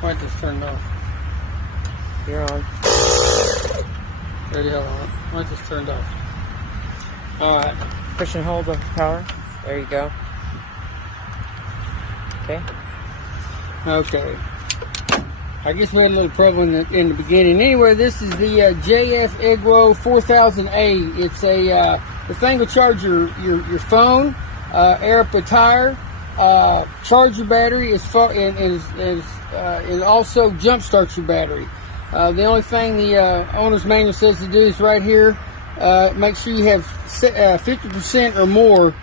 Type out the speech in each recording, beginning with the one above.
Why is this turned off? You're on. There the hell on. Why is this turned off? Alright. Push and hold the power. There you go. Okay. Okay. I guess we had a little trouble in the beginning. Anyway, this is the JF.EGWO 4000A. It's the thing will charge your phone, air up a tire, charge your battery, and also jump start your battery. The only thing the owner's manual says to do is right here. Make sure you have 50% or more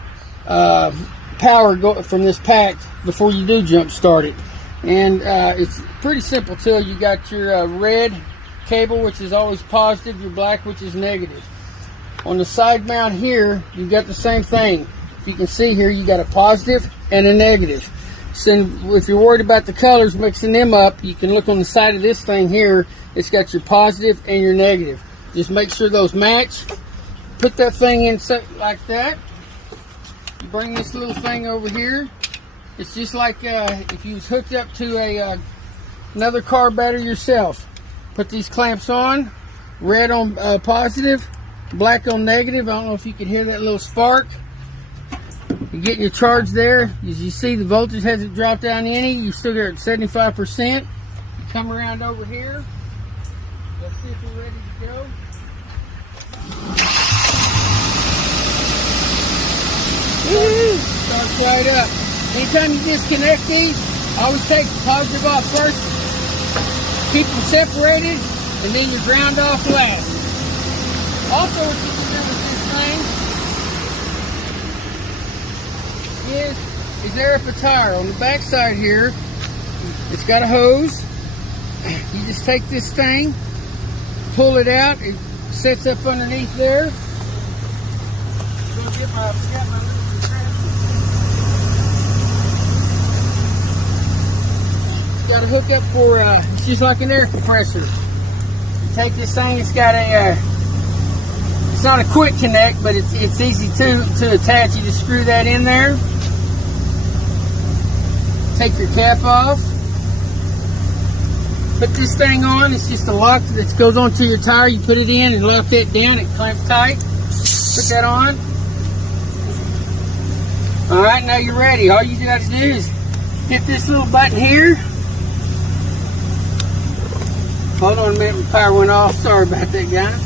power from this pack before you do jump start it. And it's pretty simple too. You got your red cable, which is always positive, your black, which is negative. On the side mount here, you've got the same thing. You can see here you got a positive and a negative. So if you're worried about the colors, mixing them up, you can look on the side of this thing here. It's got your positive and your negative. Just make sure those match. Put that thing in like that. You bring this little thing over here. It's just like if you was hooked up to another car battery yourself. Put these clamps on. Red on positive, black on negative. I don't know if you can hear that little spark. You're getting your charge there. As you see, the voltage hasn't dropped down any. You're still there at 75%. You come around over here. Let's see if we're ready to go. Starts right up. Anytime you disconnect these, always take the positive off first. Keep them separated, and then you ground off last. Also, what you can do with this thing is air up a tire. On the back side here, it's got a hose. You just take this thing, pull it out, it sets up underneath there. I'm gonna get my it's got a hookup for it's just like an air compressor. You take this thing, it's got a it's not a quick connect, but it's easy to attach. You just screw that in there. Take your cap off. Put this thing on. It's just a lock that goes onto your tire. You put it in and lock that down. It clamps tight. Put that on. Alright, now you're ready. All you got to do is hit this little button here. Hold on a minute, the power went off. Sorry about that, guys.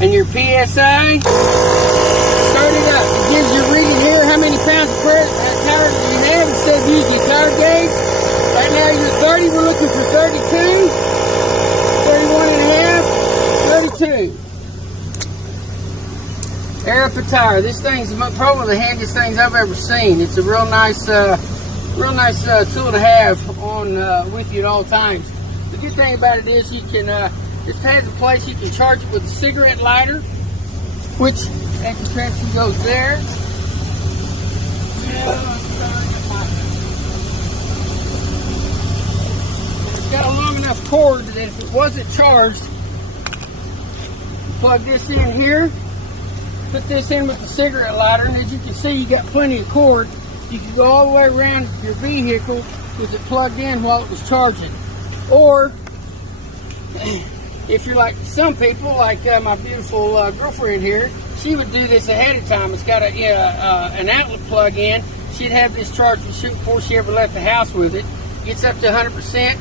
And your PSI, start it up. It gives you a reading here. How many pounds of power do you have instead of using your tire gauge? Right now you're 30. We're looking for 32, 31 and a half, 32. Air up a tire. This thing's probably the handiest things I've ever seen. It's a real nice tool to have on with you at all times. The good thing about it is you can it has a place you can charge it with a cigarette lighter, which that contraption goes there. It's got a long enough cord that if it wasn't charged, plug this in here, put this in with the cigarette lighter, and as you can see, you got plenty of cord. You can go all the way around your vehicle with it plugged in while it was charging. Or if you're like some people, like my beautiful girlfriend here, she would do this ahead of time. It's got an outlet plug in. She'd have this charged before she ever left the house with it. Gets up to 100%,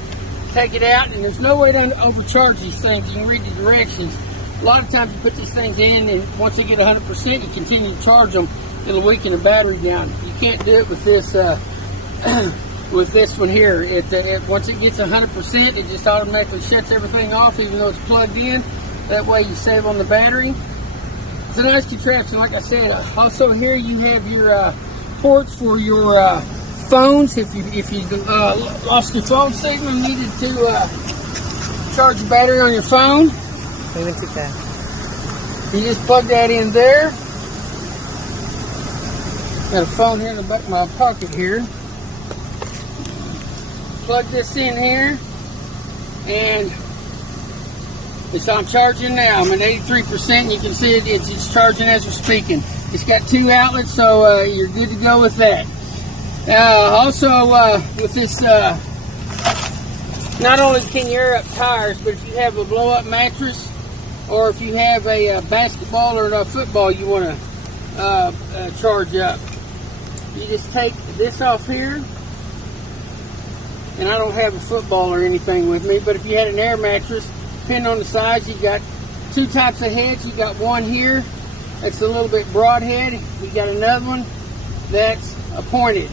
take it out, and there's no way to overcharge these things. You can read the directions. A lot of times you put these things in, and once they get 100%, you continue to charge them. It'll weaken the battery down. You can't do it with this with this one here. Once it gets 100%, it just automatically shuts everything off, even though it's plugged in. That way you save on the battery. It's a nice contraption, like I said. Also here you have your ports for your phones. If you lost your phone signal and needed to charge the battery on your phone, you just plug that in there. Got a phone here in the back of my pocket here. Plug this in here, and I'm charging now. I'm at 83%. You can see it's charging as we're speaking. It's got 2 outlets, so you're good to go with that. Also, with this, not only can you air up tires, but if you have a blow-up mattress, or if you have a basketball or a football you want to charge up, you just take this off here. And I don't have a football or anything with me, but if you had an air mattress, depending on the size, you got 2 types of heads. You got one here that's a little bit broad head. You got another one that's pointed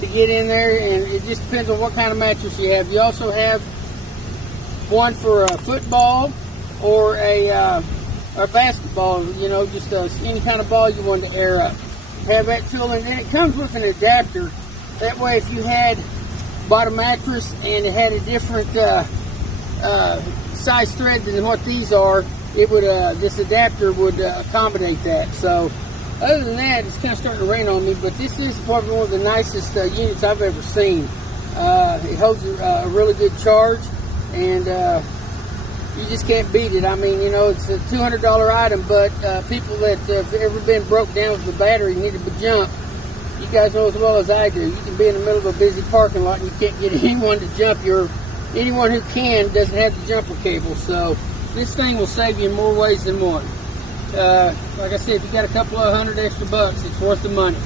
to get in there, and it just depends on what kind of mattress you have. You also have one for a football or a basketball, you know, just any kind of ball you want to air up. Have that tool, and then it comes with an adapter. That way, if you had bought a mattress and it had a different size thread than what these are, it would this adapter would accommodate that. So other than that, it's kind of starting to rain on me, but this is probably one of the nicest units I've ever seen. It holds a really good charge, and you just can't beat it. I mean, you know, it's a $200 item, but people that have ever been broke down with the battery and needed to jump, you guys know as well as I do, you can be in the middle of a busy parking lot and you can't get anyone to jump. Anyone who can doesn't have the jumper cable. So this thing will save you in more ways than one. Like I said, if you got a couple of $100 extra bucks, it's worth the money.